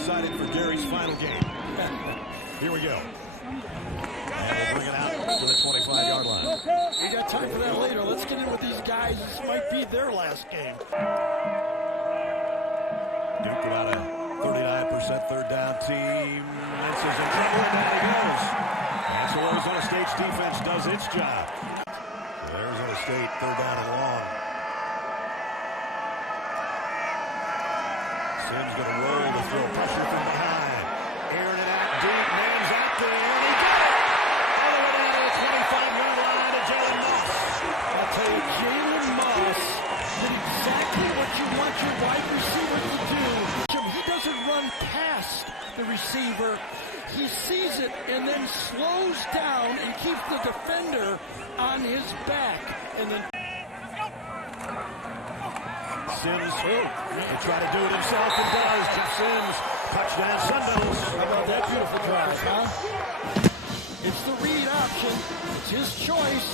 excited for Gary's final game. Here we go. And we'll bring it out to the 25-yard line. We got time for that later. Let's get in with these guys. This might be their last game. Duke about a 39% third down team. This is in trouble, and down he goes. And so Arizona State's defense does its job. Arizona State third down and long. Sims going to roll to throw pressure from behind. Airing it out deep. Man's out there, and he got it! All the way down to the 25-yard line to Jalen Moss. I'll tell you, Jalen Moss did exactly what you want your wide receiver to do. He doesn't run past the receiver. He sees it and then slows down and keeps the defender on his back. And then Sims will try to do it himself and does. Jeff Sims, touchdown Sun Devils. How about that beautiful drive, huh? It's the read option. It's his choice.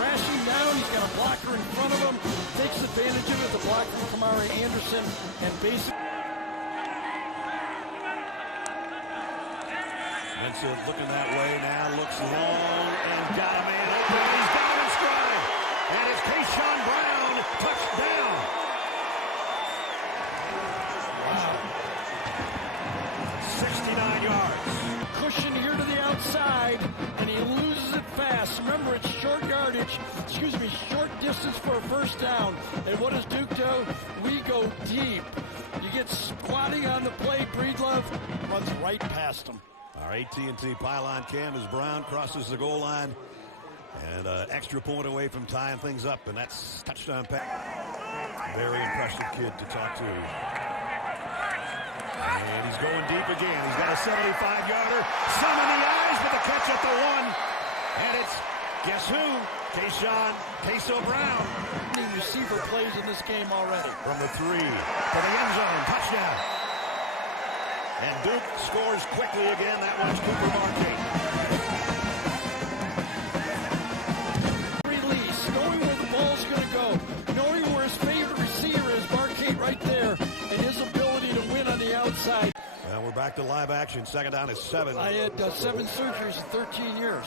Crashing down, he's got a blocker in front of him. Takes advantage of it, the block from Kamari Anderson, and basically Vincent looking that way now, looks long, and got a man open. He's got him in stride. And it's Keyshawn Brown, touchdown. Wow. 69 yards. Cushion here to the outside, and he loses it fast. Remember, it's short yardage, short distance for a first down. And what does Duke do? We go deep. You get squatting on the play, Breedlove runs right past him. Our AT&T pylon cam as Brown crosses the goal line. And an extra point away from tying things up, and that's touchdown pass. Very impressive kid to talk to. And he's going deep again. He's got a 75-yarder. Some in the eyes with the catch at the one. And it's, guess who? Queso Brown. Receiver plays in this game already. From the 3 to the end zone. Touchdown. And Duke scores quickly again. That one's Cooper Marquette. Release, knowing where the ball's going to go, knowing where his favorite receiver is, Marquette right there, and his ability to win on the outside. Well, we're back to live action. Second down is 7. I had 7 surgeries in 13 years.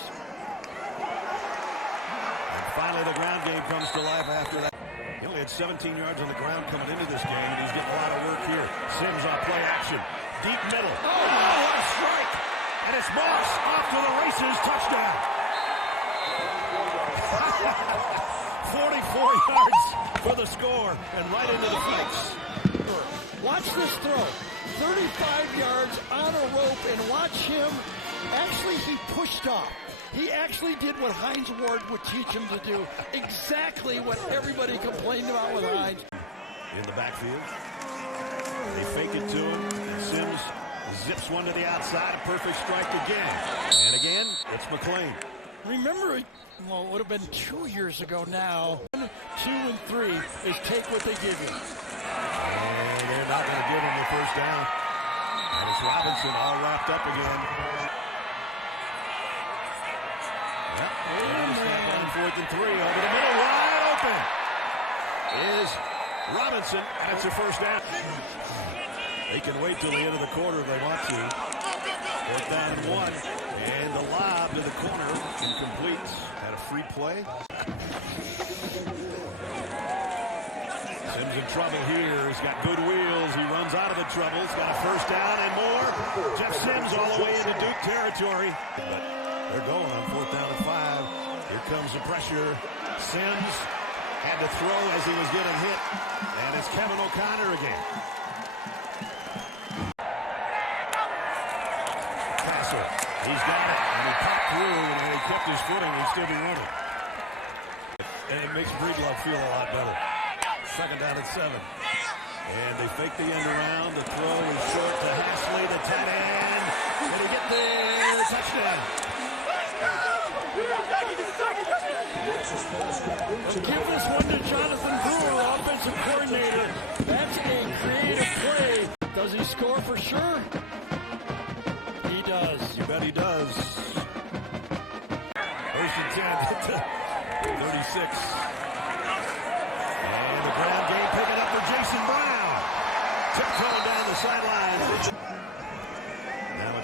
And finally, the ground game comes to life after that. He only had 17 yards on the ground coming into this game, and he's getting a lot of work here. Sims on play action. Deep middle. Oh, what a strike! And it's Moss off to the races. Touchdown. 44 yards for the score and right into the face. Watch this throw. 35 yards on a rope, and watch him. Actually, he pushed off. He actually did what Hines Ward would teach him to do. Exactly what everybody complained about with Hines. In the backfield. They fake it to him. And Sims zips one to the outside. A perfect strike again. And again, it's McLean. Remember, well, it would have been 2 years ago now. 1, 2, and 3 is take what they give you. And they're not going to give him the first down. And it's Robinson all wrapped up again. Yep. And snap on 4th and 3. Over the middle, wide open is Robinson, and it's a first down. They can wait till the end of the quarter if they want to. 4th down and 1. And the lob to the corner, incomplete. Had a free play. Sims in trouble here. He's got good wheels. He runs out of the trouble. He's got a first down and more. Jeff Sims all the way into Duke territory. But they're going on 4th down and 5. Here comes the pressure. Sims had to throw as he was getting hit. And it's Kevin O'Connor again. Castle. He's got it. And he popped through, and when he kept his footing, he'd still be running. And it makes Breedlove feel a lot better. Second down at 7. And they fake the end around. The throw is short to Hasley, the tight end. Did he get there? Touchdown. Give this one to Jonathan Brewer, offensive coordinator. That's a creative play. Does he score for sure? He does. You bet he does. First and 10 to 36. And the ground game picking up for Jason Brown. Tiptoeing down the sideline.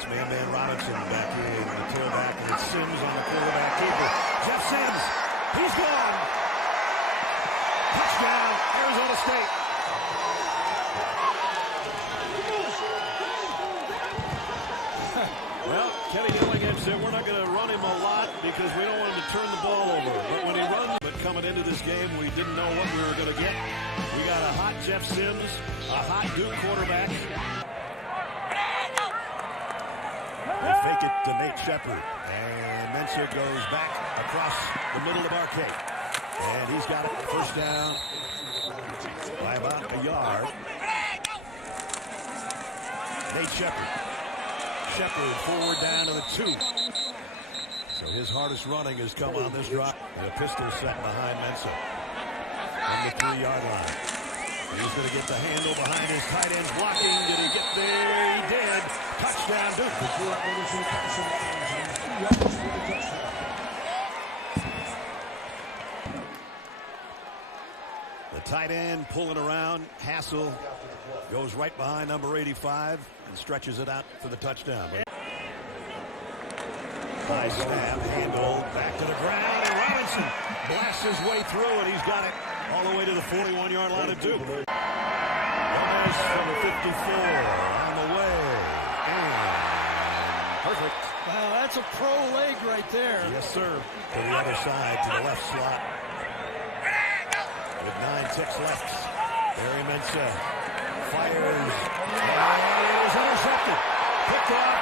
It's man-man Robinson back here in the tailback, and it's Sims on the quarterback keeper. Jeff Sims, he's gone. Touchdown, Arizona State. Well, Kenny Dillingham said we're not going to run him a lot because we don't want him to turn the ball over. But when he runs, but coming into this game, we didn't know what we were going to get. We got a hot Jeff Sims, a hot Duke quarterback. They fake it to Nate Shepard. And Mensah goes back across the middle of Arcade. And he's got it first down by about a yard. Nate Shepard. Shepard forward down to the 2. So his hardest running has come on this drive. And a pistol set behind Mensah on the 3-yard line. He's going to get the handle behind his tight end blocking. Did he get there? He did. Touchdown, Duke. The tight end pulling around. Hassel goes right behind number 85 and stretches it out for the touchdown. High snap, handle, back to the ground, and Robinson blasts his way through, and he's got it all the way to the 41-yard line of Duke. Gomez from the 54 on the way, and perfect. Wow, that's a pro leg right there. Yes, sir. To the other side, to the left slot. With 9 ticks left, Barry Mensah fires, and it was intercepted. Picked up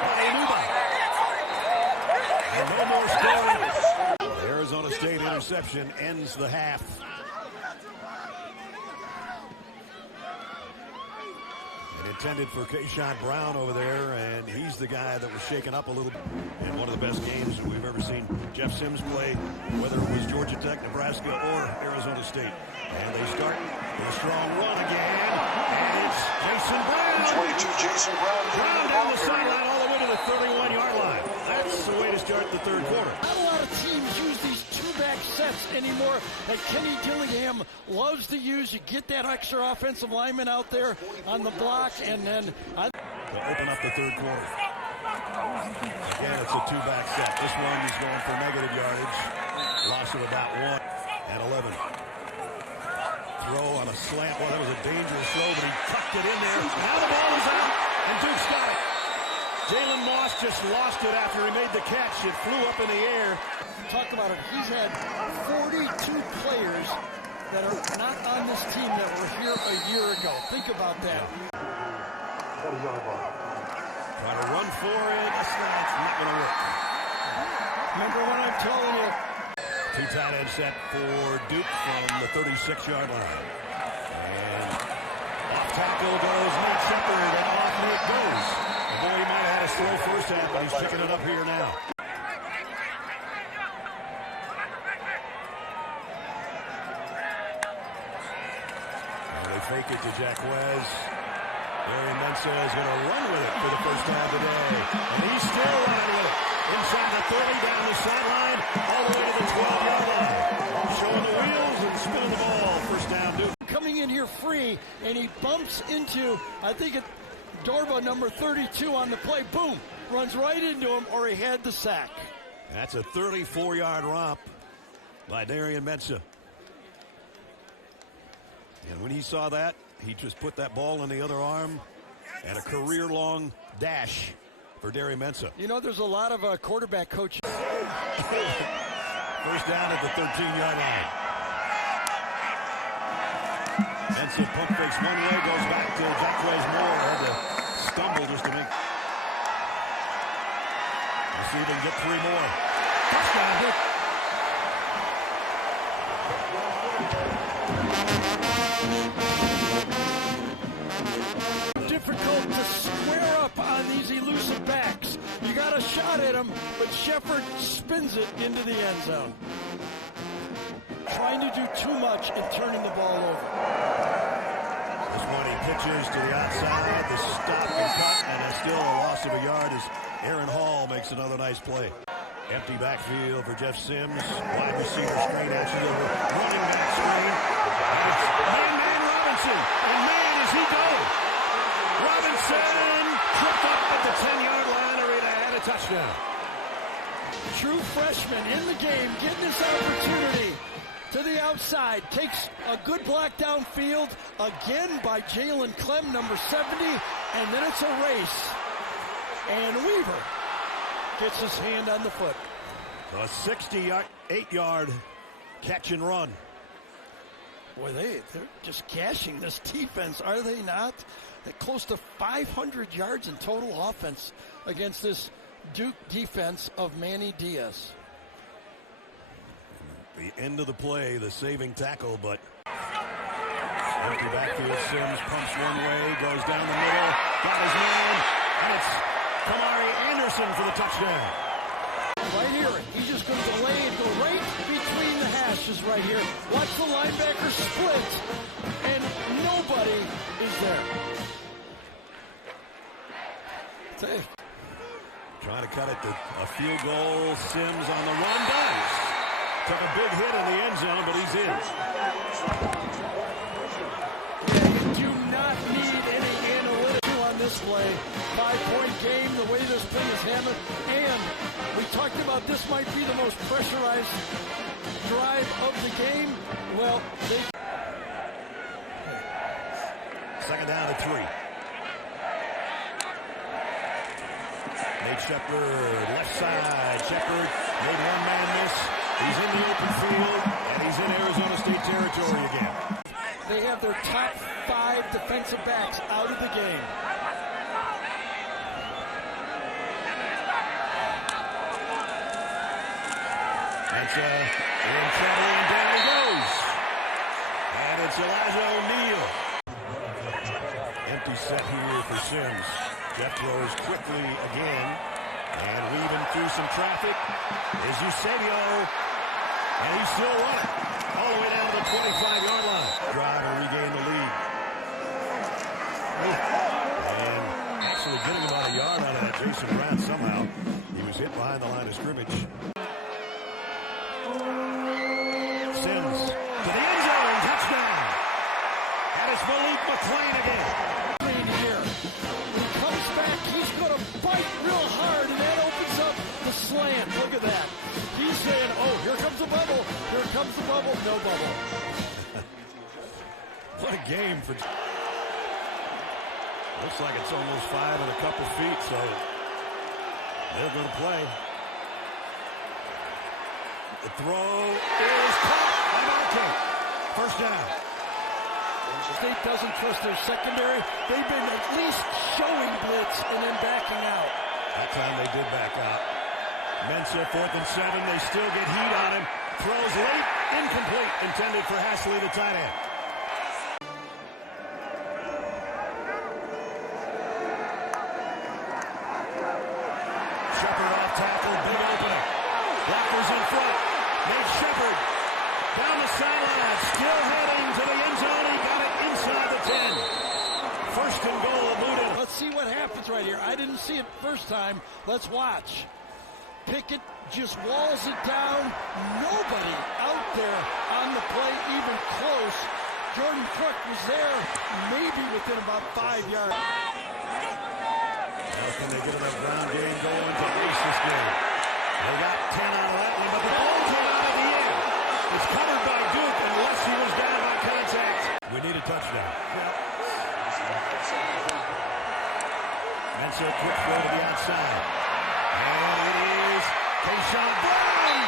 by Anuba. And no more scoring. The Arizona State interception ends the half. And intended for Keyshawn Brown over there, and he's the guy that was shaken up a little bit. And one of the best games that we've ever seen Jeff Sims play, whether it was Georgia Tech, Nebraska, or Arizona State. And they start with a strong run again. And it's Jason Brown. 22, Jason Brown. Brown down the sideline all the way to the 31-yard line. That's the way to start the third quarter. Not a lot of teams use these two-back sets anymore that Kenny Dillingham loves to use. You get that extra offensive lineman out there on the block, and then to open up the third quarter. Again, it's a two-back set. This one is going for negative yardage. Loss of about 1 at 11. Throw on a slant. Well, that was a dangerous throw, but he tucked it in there. Now the ball is out, and Duke's got it. Jalen Moss just lost it after he made the catch. It flew up in the air. Talk about it. He's had 42 players that are not on this team that were here a year ago. Think about that. Try to run for it. That's not going to work. Remember what I'm telling you. Two tight end set for Duke from the 36-yard line. And off tackle goes Nate Shepard, and off it goes. Boy, he might have had a slow first half, but he's picking it up here now. And they fake it to Jack Wes. Barry Mensah is going to run with it for the first time today. And he's still running with it. Inside the 30, down the sideline, all the way to the 12-yard line. Showing the wheels and spinning the ball. First down, Duke. Coming in here free, and he bumps into, I think it's Dorba, number 32 on the play. Boom. Runs right into him, or he had the sack. That's a 34-yard romp by Darian Mensah. And when he saw that, he just put that ball in the other arm, and a career-long dash for Darian Mensah. You know, there's a lot of quarterback coaches. First down at the 13-yard line. Mensah pump fakes one way, goes back to Jacquez Moore. Had to stumble just to make. Let's see if they can get 3 more. Touchdown, Duke. Difficult to square up on these elusive backs. You got a shot at him, but Shepard spins it into the end zone. Trying to do too much and turning the ball over. This one he pitches to the outside. The stop and cut, and it's still a loss of a yard as Aaron Hall makes another nice play. Empty backfield for Jeff Sims. Wide receiver screen action over. Running back screen. Man Robinson. And man, does he go. Robinson tripped up at the 10-yard line. Arena had a touchdown. True freshman in the game, getting this opportunity to the outside. Takes a good block downfield, again by Jalen Clem, number 70, and then it's a race. And Weaver gets his hand on the foot. A 68-yard catch and run. Boy, they're just gashing this defense, are they not? They're close to 500 yards in total offense against this Duke defense of Manny Diaz. The end of the play, the saving tackle, but empty backfield. Sims pumps one way, goes down the middle, got his man, and it's Kamari Anderson for the touchdown. Right here, he's just going to delay and go right between the hashes right here. Watch the linebacker split, and nobody is there. Trying to cut it to a field goal. Sims on the run, does. Took a big hit in the end zone, but he's in. You do not need any analytics on this play. 5-point game, the way this thing is handled. And we talked about this might be the most pressurized drive of the game. Well, Second down to 3. Nate Shepherd, left side. Shepherd made one-man miss. He's in the open field, and he's in Arizona State territory again. they have their top 5 defensive backs out of the game. That's in trouble, and down he goes. And it's Elijah O'Neal. Empty set here for Sims. Jeff throws quickly again. And weaving through some traffic is Eusebio. And he's still running. All the way down to the 25-yard line. Drive and regain the lead. And actually getting about a yard out of that Jason Brown somehow. He was hit behind the line of scrimmage. Sims to the end zone. Touchdown. And it's Malik McClain again. Here. When he comes back, he's going to bite real hard, and that opens up the slant. Look at that. He's saying, oh, here comes the bubble. Here comes the bubble. No bubble. What a game for... Looks like it's almost 5 and a couple feet, so they're going to play. The throw is caught by Malkin. First down. State doesn't trust their secondary. They've been at least showing blitz and then backing out. That time they did back out. Mensah, 4th and 7. They still get heat on him. Throws late, incomplete. Intended for Hasley, the tight end. Shepherd off tackle, big opening. Blockers in front. Nate Shepherd down the sideline, still heading to the end zone. He got it inside the 10. First and goal, Luton. Let's see what happens right here. I didn't see it first time. Let's watch. Pickett just walls it down. Nobody out there on the play, even close. Jordan Crook was there, maybe within about 5 yards. How can they get enough ground game going to ace this game? They got 10 out of that one, but the ball came out at the end. It's covered by Duke unless he was down by contact. We need a touchdown. Mensah, quick throw to the outside. And it is Keyshawn Brown.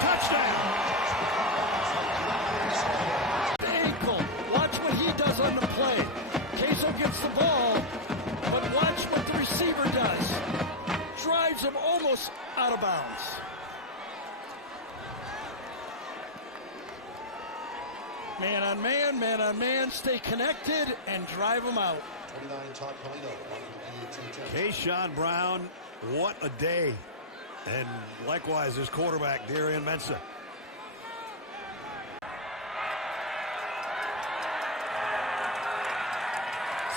Touchdown. The ankle. Watch what he does on the play. Queso gets the ball, but watch what the receiver does. Drives him almost out of bounds. Man on man, man on man, stay connected and drive them out. 29, Todd Polito. Keyshawn Brown, what a day. And likewise, his quarterback, Darian Mensah.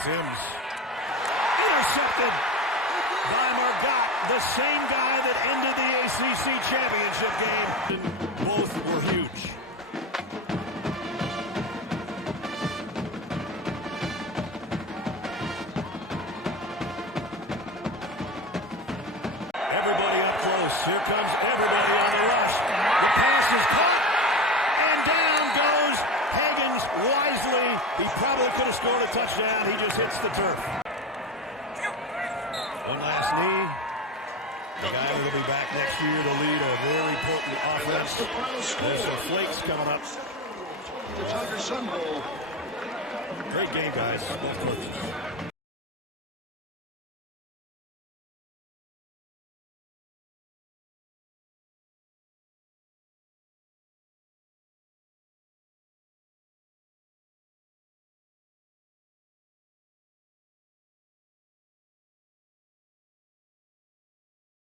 Sims. Intercepted by Margot, the same guy that ended the ACC championship game. Both were huge. He probably could have scored a touchdown. He just hits the turf. One last knee. The guy will be back next year to lead a very important offense. There's some flakes coming up. The Tiger Sun Bowl. Great game, guys. Both coaches.